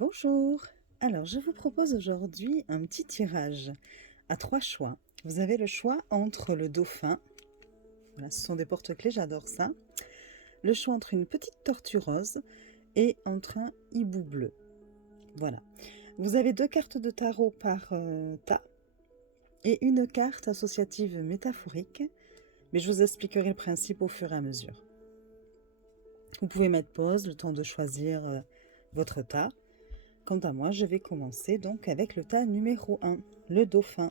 Bonjour. Alors, je vous propose aujourd'hui un petit tirage à 3 choix. Vous avez le choix entre le dauphin, voilà, ce sont des porte-clés, j'adore ça. Le choix entre une petite tortue rose et entre un hibou bleu. Voilà. Vous avez 2 cartes de tarot par tas et une carte associative métaphorique, mais je vous expliquerai le principe au fur et à mesure. Vous pouvez mettre pause, le temps de choisir votre tas. Quant à moi, je vais commencer donc avec le tas numéro 1, le dauphin,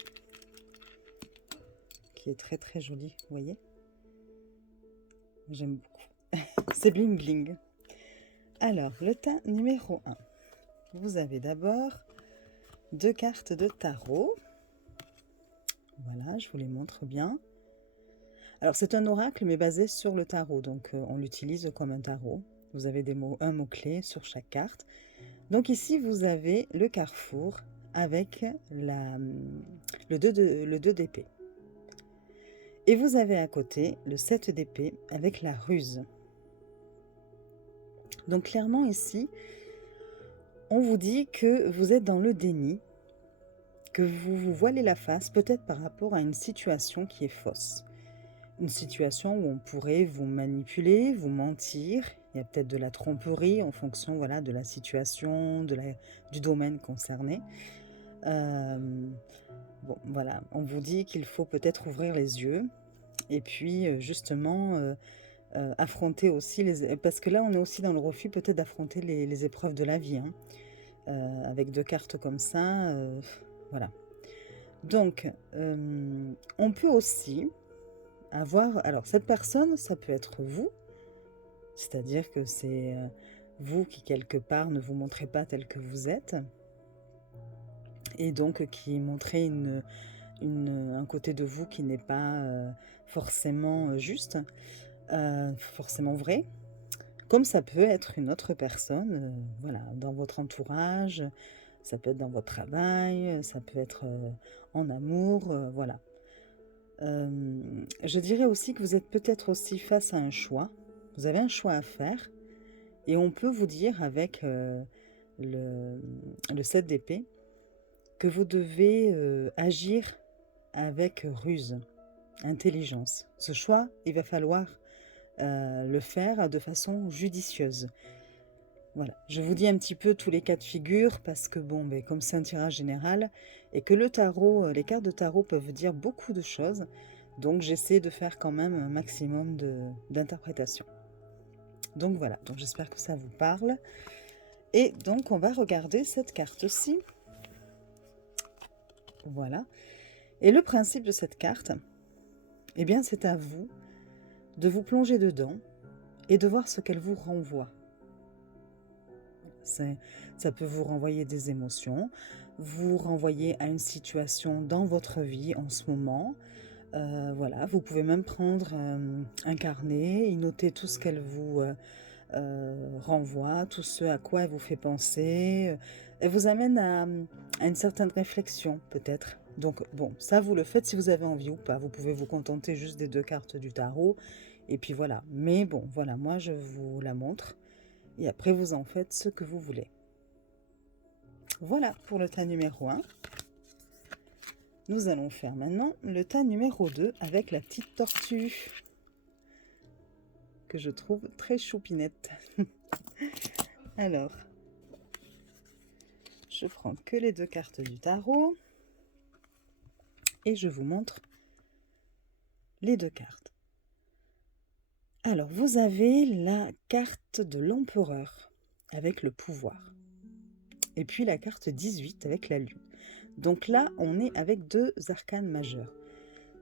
qui est très très joli, vous voyez. J'aime beaucoup. C'est bling bling. Alors, le tas numéro 1. Vous avez d'abord 2 cartes de tarot. Voilà, je vous les montre bien. Alors, c'est un oracle, mais basé sur le tarot, donc on l'utilise comme un tarot. Vous avez un mot-clé sur chaque carte. Donc ici, vous avez le carrefour avec le 2 d'épée. Et vous avez à côté le 7 d'épée avec la ruse. Donc clairement ici, on vous dit que vous êtes dans le déni, que vous vous voilez la face peut-être par rapport à une situation qui est fausse. Une situation où on pourrait vous manipuler, vous mentir. Il y a peut-être de la tromperie en fonction voilà, de la situation, du domaine concerné. Bon, voilà, on vous dit qu'il faut peut-être ouvrir les yeux et puis justement affronter aussi parce que là on est aussi dans le refus peut-être d'affronter les épreuves de la vie, hein. Avec 2 cartes comme ça, voilà. Donc on peut aussi avoir, alors cette personne ça peut être vous, c'est-à-dire que c'est vous qui quelque part ne vous montrez pas tel que vous êtes et donc qui montrez un côté de vous qui n'est pas forcément juste, forcément vrai. Comme ça peut être une autre personne, voilà, dans votre entourage, ça peut être dans votre travail, ça peut être en amour, voilà. Je dirais aussi que vous êtes peut-être aussi face à un choix. Vous avez un choix à faire et on peut vous dire avec le 7 d'épée que vous devez agir avec ruse, intelligence. Ce choix, il va falloir le faire de façon judicieuse. Voilà, je vous dis un petit peu tous les cas de figure parce que bon, ben, comme c'est un tirage général et que le tarot, les cartes de tarot peuvent dire beaucoup de choses, donc j'essaie de faire quand même un maximum d'interprétation. Donc voilà, donc j'espère que ça vous parle. Et donc on va regarder cette carte-ci. Voilà. Et le principe de cette carte, eh bien c'est à vous de vous plonger dedans et de voir ce qu'elle vous renvoie. Ça peut vous renvoyer des émotions, vous renvoyer à une situation dans votre vie en ce moment. Voilà, vous pouvez même prendre un carnet et noter tout ce qu'elle vous renvoie, tout ce à quoi elle vous fait penser. Elle vous amène à une certaine réflexion peut-être. Donc bon, ça vous le faites si vous avez envie ou pas. Vous pouvez vous contenter juste des 2 cartes du tarot. Et puis voilà. Mais bon, voilà, moi je vous la montre. Et après, vous en faites ce que vous voulez. Voilà pour le tas numéro 1. Nous allons faire maintenant le tas numéro 2 avec la petite tortue, que je trouve très choupinette. Alors, je prends que les 2 cartes du tarot et je vous montre les 2 cartes. Alors, vous avez la carte de l'empereur avec le pouvoir. Et puis la carte 18 avec la lune. Donc là, on est avec 2 arcanes majeures.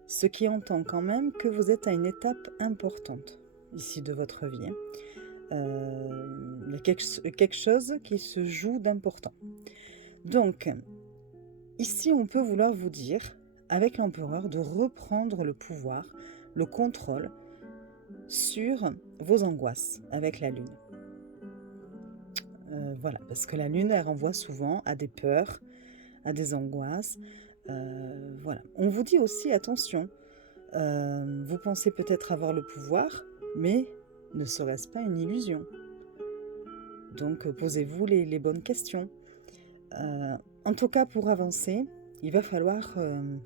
Ce qui entend quand même que vous êtes à une étape importante ici de votre vie. Il y a quelque chose qui se joue d'important. Donc, ici, on peut vouloir vous dire, avec l'empereur, de reprendre le pouvoir, le contrôle sur vos angoisses avec la lune. Voilà, parce que la lune, elle renvoie souvent à des peurs, à des angoisses. Voilà. On vous dit aussi, attention, vous pensez peut-être avoir le pouvoir, mais ne serait-ce pas une illusion? Donc, posez-vous les bonnes questions. En tout cas, pour avancer, il va falloir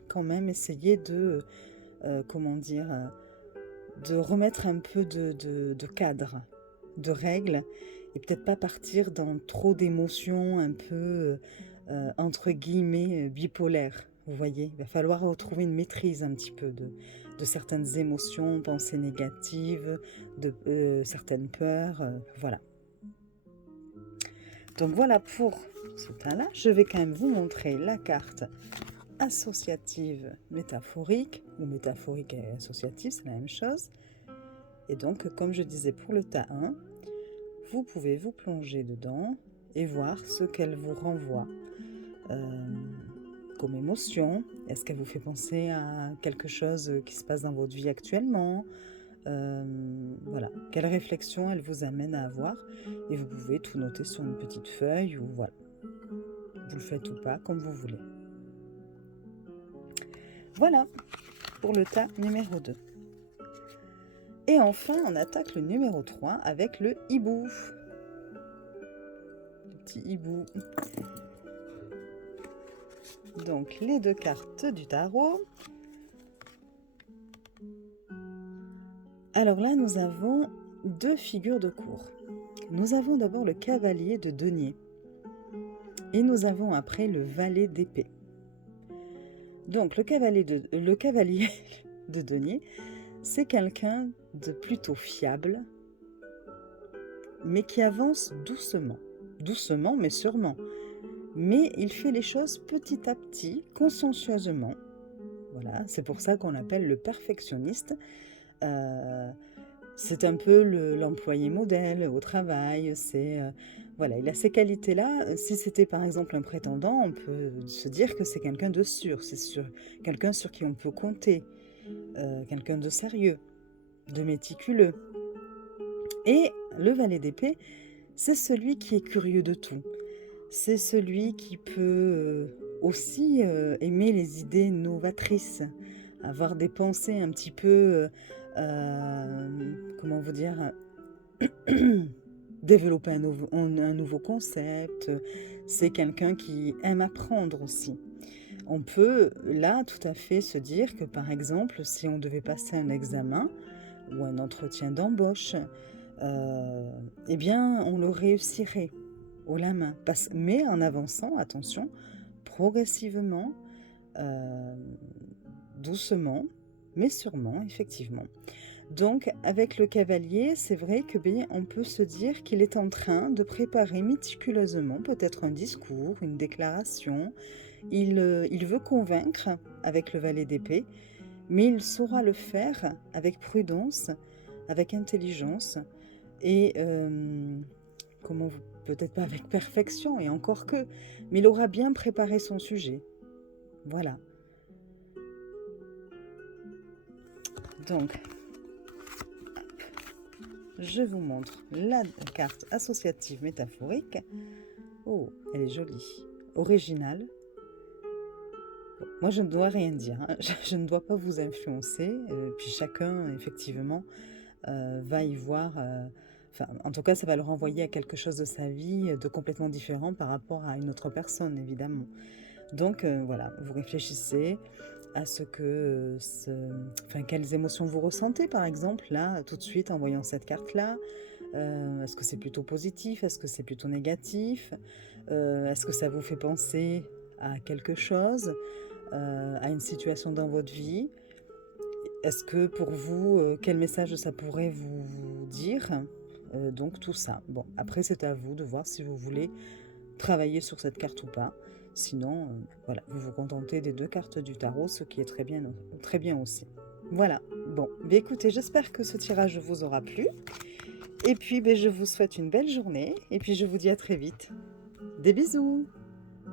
quand même essayer de, comment dire, de remettre un peu de cadre, de règles, et peut-être pas partir dans trop d'émotions un peu, entre guillemets, bipolaires. Vous voyez, il va falloir retrouver une maîtrise un petit peu de certaines émotions, pensées négatives, de certaines peurs, voilà. Donc voilà pour ce tas-là. Je vais quand même vous montrer la carte associative métaphorique, ou métaphorique et associative, c'est la même chose. Et donc, comme je disais pour le tas 1, vous pouvez vous plonger dedans et voir ce qu'elle vous renvoie comme émotion. Est-ce qu'elle vous fait penser à quelque chose qui se passe dans votre vie actuellement? Voilà, quelle réflexion elle vous amène à avoir, et vous pouvez tout noter sur une petite feuille, ou voilà, vous le faites ou pas, comme vous voulez. Voilà pour le tas numéro 2. Et enfin, on attaque le numéro 3 avec le hibou. Le petit hibou. Donc, les 2 cartes du tarot. Alors là, nous avons 2 figures de cour. Nous avons d'abord le cavalier de denier. Et nous avons après le valet d'épée. Donc, le cavalier de denier, c'est quelqu'un de plutôt fiable, mais qui avance doucement. Doucement, mais sûrement. Mais il fait les choses petit à petit, consciencieusement. Voilà, c'est pour ça qu'on l'appelle le perfectionniste. C'est un peu l'employé modèle au travail. Voilà, il a ces qualités-là. Si c'était par exemple un prétendant, on peut se dire que c'est quelqu'un de sûr, c'est sûr, quelqu'un sur qui on peut compter, quelqu'un de sérieux, de méticuleux. Et le valet d'épée, c'est celui qui est curieux de tout. C'est celui qui peut aussi aimer les idées novatrices, avoir des pensées un petit peu, comment vous dire, développer un nouveau concept. C'est quelqu'un qui aime apprendre aussi. On peut là tout à fait se dire que par exemple, si on devait passer un examen ou un entretien d'embauche, eh bien on le réussirait haut la main, mais en avançant, attention, progressivement, doucement, mais sûrement, effectivement. Donc, avec le cavalier, c'est vrai que bien, on peut se dire qu'il est en train de préparer méticuleusement peut-être un discours, une déclaration. Il veut convaincre avec le valet d'épée, mais il saura le faire avec prudence, avec intelligence et peut-être pas avec perfection, et encore que, mais il aura bien préparé son sujet. Voilà. Donc, je vous montre la carte associative métaphorique. Oh, elle est jolie, originale. Bon, moi, je ne dois rien dire, hein. Je ne dois pas vous influencer. Puis chacun, effectivement, va y voir... Enfin, en tout cas, ça va le renvoyer à quelque chose de sa vie de complètement différent par rapport à une autre personne, évidemment. Donc, voilà, vous réfléchissez à quelles émotions vous ressentez, par exemple, là, tout de suite, en voyant cette carte-là. Est-ce que c'est plutôt positif? Est-ce que c'est plutôt négatif? Est-ce que ça vous fait penser à quelque chose, à une situation dans votre vie? Est-ce que pour vous, quel message ça pourrait vous dire? Donc tout ça. Bon, après c'est à vous de voir si vous voulez travailler sur cette carte ou pas. Sinon, voilà, vous vous contentez des 2 cartes du tarot, ce qui est très bien aussi. Voilà, bon, écoutez, j'espère que ce tirage vous aura plu. Et puis, je vous souhaite une belle journée. Et puis, je vous dis à très vite. Des bisous!